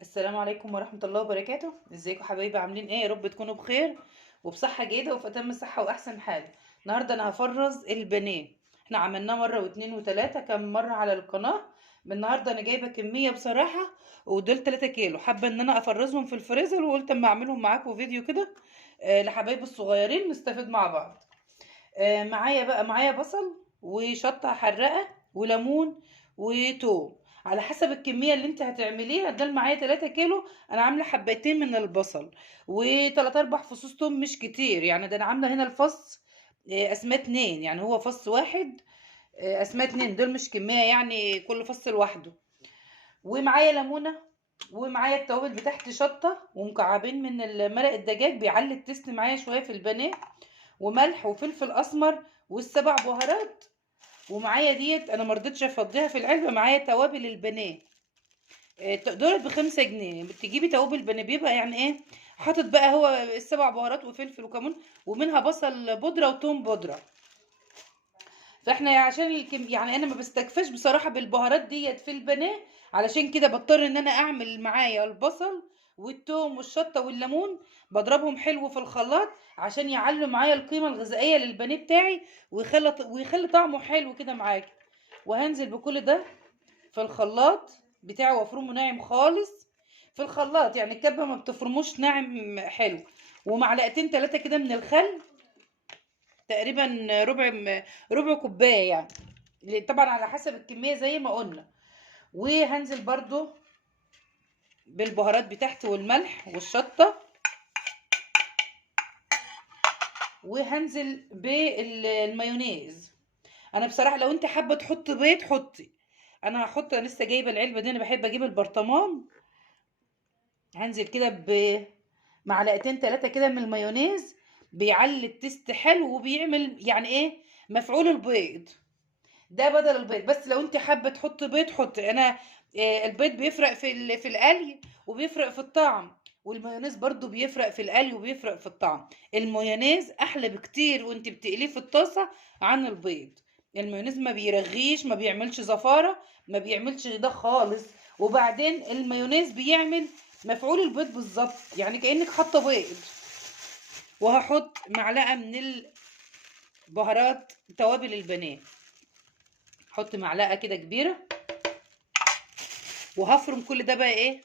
السلام عليكم ورحمة الله وبركاته. ازيكم حبايبي؟ عاملين ايه؟ يا رب تكونوا بخير وبصحة جيدة وفي أتم الصحة وأحسن حال. النهاردة أنا هفرز البانيه. احنا عملناه مرة واتنين وتلاتة كام مرة على القناة. النهاردة أنا جايبة كمية بصراحة، ودول 3 كيلو، حابة إن أنا أفرزهم في الفريزر، وقلت أما أعملهم معاكم فيديو كده لحبايبي الصغيرين نستفيد مع بعض. معايا بصل وشطة حراقة وليمون وتوم، على حسب الكمية اللي انت هتعمليها. ده معايا 3 كيلو، انا عاملة حبتين من البصل وتلات اربع فصوص توم، مش كتير يعني. ده انا عاملة هنا الفص اسماء 2، يعني هو فص واحد اسماء 2، دول مش كمية يعني، كل فص لوحده. ومعايا ليمونة، ومعايا التوابل بتاعتي شطة ومكعبين من مرق الدجاج بيعلي التست معايا شوية في البانيه، وملح وفلفل اسمر والسبع بهارات. ومعايا ديت انا مرضتش افضيها في العلبه، معايا توابل البانيه دولت ب5 جنيه. بتجيبي توابل بانيه بيبقى يعني ايه، حاطط بقى هو السبع بهارات وفلفل وكمون، ومنها بصل بودره وتوم بودره. فاحنا عشان يعني انا ما بستكفاش بصراحه بالبهارات ديت في البانيه، علشان كده بضطر ان انا اعمل معايا البصل والثوم والشطه والليمون، بضربهم حلو في الخلاط عشان يعلوا معايا القيمه الغذائيه للبانيه بتاعي، ويخلي طعمه حلو كده معاكي. وهنزل بكل ده في الخلاط بتاعه وافرمه ناعم خالص في الخلاط، يعني الكبه ما بتفرموش ناعم حلو. ومعلقتين 3 كده من الخل، تقريبا ربع كوبايه يعني، طبعا على حسب الكميه زي ما قلنا. وهنزل برضو بالبهارات بتاعتي والملح والشطه، وهنزل بالمايونيز. انا بصراحه لو انت حابه تحطي بيض حطي، انا هحط، انا لسه جايبه العلبه دي، انا بحب اجيب البرطمان. هنزل كده بمعلقتين 3 كده من المايونيز، بيعلي التست حلو وبيعمل يعني ايه، مفعول البيض ده بدل البيض. بس لو انت حابه تحطي بيض حطي. انا البيض بيفرق في القلي وبيفرق في الطعم، والمايونيز برضو بيفرق في القلي وبيفرق في الطعم. المايونيز احلى بكتير وانت بتقليه في الطاسه عن البيض. المايونيز ما بيرغيش، ما بيعملش زفاره، ما بيعملش ده خالص. وبعدين المايونيز بيعمل مفعول البيض بالظبط، يعني كأنك حاطه بيض. وهحط معلقه من البهارات توابل البانيه، احط معلقه كده كبيره، وهفرم كل ده بقى ايه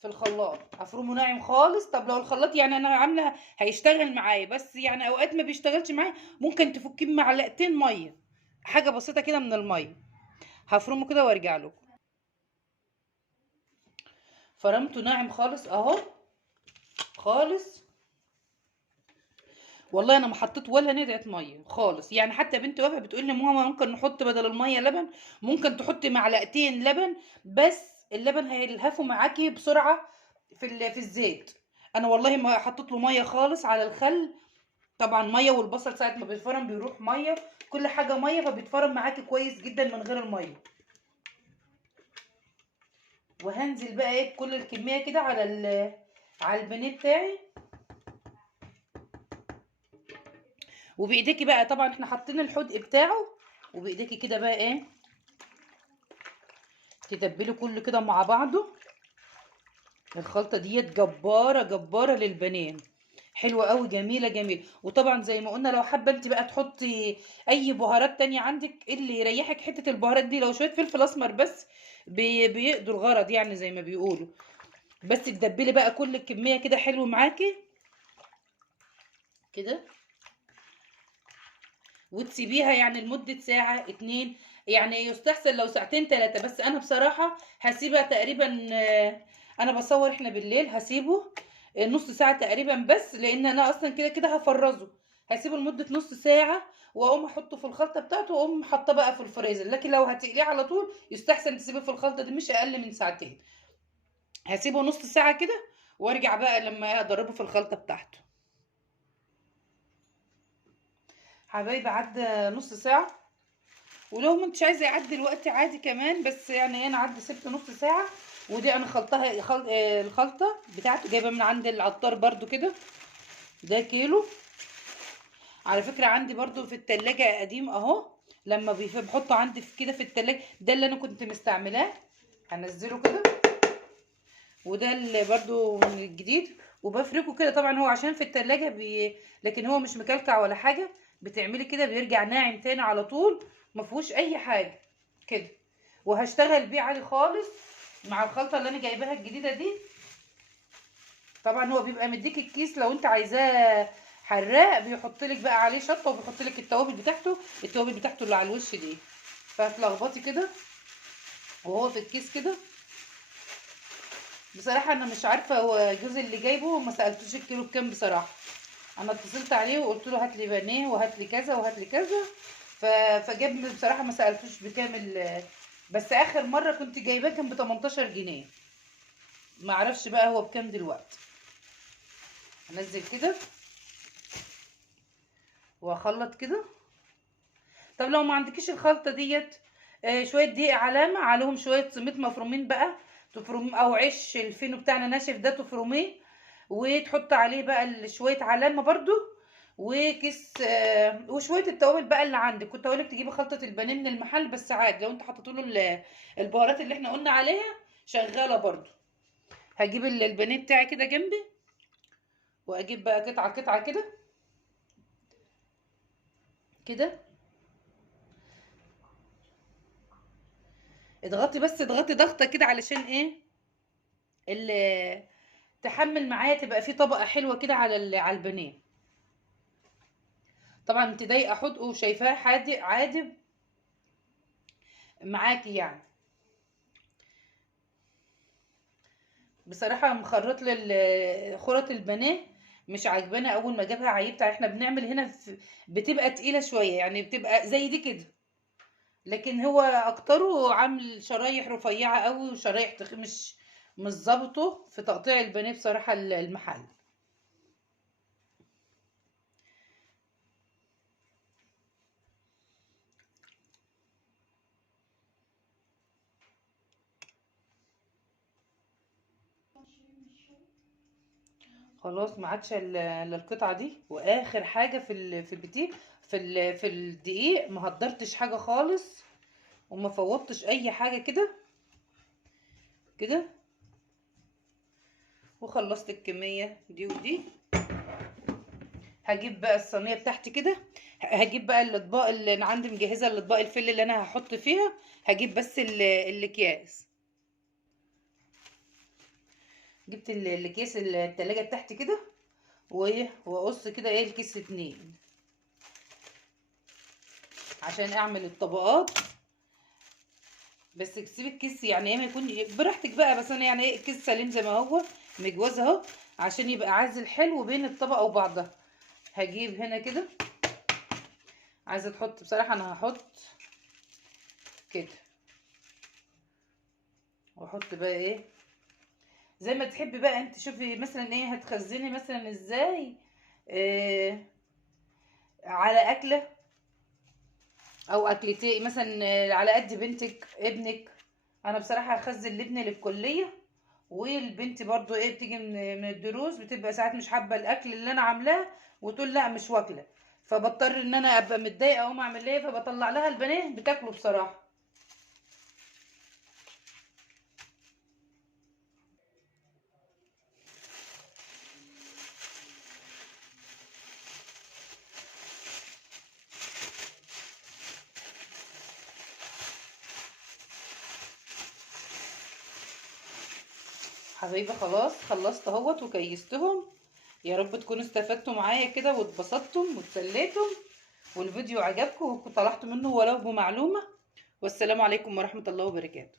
في الخلاط، هفرمه ناعم خالص. طب لو الخلاط يعني انا عامله هيشتغل معايا، بس يعني اوقات ما بيشتغلش معايا، ممكن تفكيه بمعلقتين ميه، حاجه بسيطه كده من الميه. هفرمه كده وارجع لكم. فرمته ناعم خالص اهو، خالص. والله انا ما حطيت ولا ندعه ميه خالص يعني. حتى بنت وفاء بتقول لي ماما ممكن نحط بدل الميه لبن، ممكن تحطي معلقتين لبن، بس اللبن هيلهفوا معاكي بسرعه في الزيت. انا والله ما حطيت له ميه خالص على الخل. طبعا ميه، والبصل ساعه ما بيتفرم بيروح ميه، كل حاجه ميه، فبيتفرم معاكي كويس جدا من غير الميه. وهنزل بقى ايه بكل الكميه كده على البانيه بتاعي. وبايديكي بقى، طبعا احنا حاطين الحدق بتاعه، وبايديكي كده بقى ايه تتبلي كله كده مع بعضه. الخلطه ديت جباره جباره للبنان، حلوه قوي، جميله جميله. وطبعا زي ما قلنا لو حابه انت بقى تحطي اي بهارات تانية عندك اللي يريحك، حته البهارات دي لو شويه فلفل اسمر بس بيقضوا الغرض يعني زي ما بيقولوا. بس تدبلي بقى كل الكميه كده حلو معاكي كده، وتسيبيها يعني لمدة ساعة 2. يعني يستحسن لو ساعتين 3، بس أنا بصراحة هسيبها تقريبا أنا بصور إحنا بالليل، هسيبه نص ساعة تقريبا، بس لأن أنا أصلا كده كده هفرزه. هسيبه لمدة نص ساعة، وأقوم أحطه في الخلطة بتاعته، وأقوم حاطاه بقى في الفريزر. لكن لو هتقليه على طول يستحسن تسيبيه في الخلطة دي مش أقل من ساعتين. هسيبه نص ساعة كده، وارجع بقى لما أدربه في الخلطة بتاعته. حبايبي عدى نص ساعة، ولو ما انتش عايزه يعدي الوقت عادي كمان، بس يعني انا عدى سبت نص ساعه. ودي انا الخلطه بتاعته جايبه من عند العطار برضو كده، ده كيلو. على فكره عندي برضو في التلاجة قديم اهو، لما بحطه عندي في كده في التلاجة، ده اللي انا كنت مستعملاه. هنزله كده وده اللي برضو من الجديد. وبفركه كده، طبعا هو عشان في التلاجة لكن هو مش مكلكع ولا حاجة. بتعملي كده بيرجع ناعم تاني على طول، مفهوش اي حاجة كده. وهشتغل بيه عادي خالص مع الخلطة اللي انا جايباها الجديدة دي. طبعا هو بيبقى مديك الكيس لو انت عايزاه حراق، بيحط لك بقى عليه شطه وبيحط لك التوابل بتاعته، اللي على الوش دي. فهتلخبطي كده وهو في الكيس كده. بصراحه انا مش عارفه هو جوزي اللي جايبه، ما سالتوش الكيلو بكام بصراحه. انا اتصلت عليه وقلت له هات لي بانيه وهات لي كذا وهات لي كذا. فجاب لي بصراحه، ما سالتوش بكام بس اخر مره كنت جايباه كان ب 18 جنيه. ما اعرفش بقى هو بكام دلوقتي. انزل كده واخلط كده. طب لو ما عندكيش الخلطه ديت، شويه دقيق علامه عليهم شويه سميد مفرومين بقى، تفرم او عيش الفينو بتاعنا ناشف ده تفرميه، وتحط عليه بقى شويه علامه برضو، وكيس وشويه التوابل بقى اللي عندك. كنت اقولك تجيبي خلطه البانيه من المحل، بس عادي لو انت حطيت له البهارات اللي احنا قلنا عليها شغاله برضو. هجيب البانيه بتاعي كده جنبي، واجيب بقى قطعه قطعه كده كده. اضغطي بس، اضغطي ضغطه كده علشان ايه اللي تحمل معايا، تبقى في طبقه حلوه كده على البانيه. طبعا انت ضايقه حدقه وشايفاه حادق عادب معاكي يعني. بصراحه مخرط خرط البانيه مش عاجبانا. اول ما جابها عيبت. احنا بنعمل هنا بتبقى تقيله شويه يعني، بتبقى زي دي كده. لكن هو اكتره عامل شرايح رفيعه قوي وشرايح مش ظابطه في تقطيع البانيه بصراحه المحل. خلاص ما عادش الا القطعه دي. واخر حاجه في البتيه، في الدقيق ما هدرتش حاجه خالص، وما فوتش اي حاجه كده كده. وخلصت الكميه دي ودي. هجيب بقى الصينيه بتاعتي كده. هجيب بقى الاطباق اللي انا عندي مجهزه، الاطباق الفل اللي انا هحط فيها. هجيب بس الاكياس. جبت الاكياس التلاجة بتاعتي كده، واقص كده ايه الكيس 2 عشان اعمل الطبقات. بس تسيبي الكيس يعني ايه، ما يكون براحتك بقى، بس انا يعني ايه الكيس سليم زي ما هو مجوز اهو، عشان يبقى عازل حلو بين الطبقه وبعضها. هجيب هنا كده. عايزه تحط بصراحه انا هحط كده، واحط بقى ايه زي ما تحبي بقى انت. شوفي مثلا ايه هتخزني مثلا ازاي، إيه على اكله او اكلتين مثلا، على قد بنتك ابنك. انا بصراحه هخزن لابني للكليه، والبنت برضو ايه بتيجي من الدروس، بتبقى ساعات مش حابه الاكل اللي انا عاملاه وتقول لا مش واكله. فبضطر ان انا ابقى متضايقه اقوم اعمل ايه، فبطلع لها البانيه بتاكله بصراحه. حبايبي خلاص خلصت اهوت وكيستهم. يا رب تكونوا استفدتوا معايا كده واتبسطتم واتسليتم، والفيديو عجبكم وطلعتوا منه ولو بمعلومه. والسلام عليكم ورحمه الله وبركاته.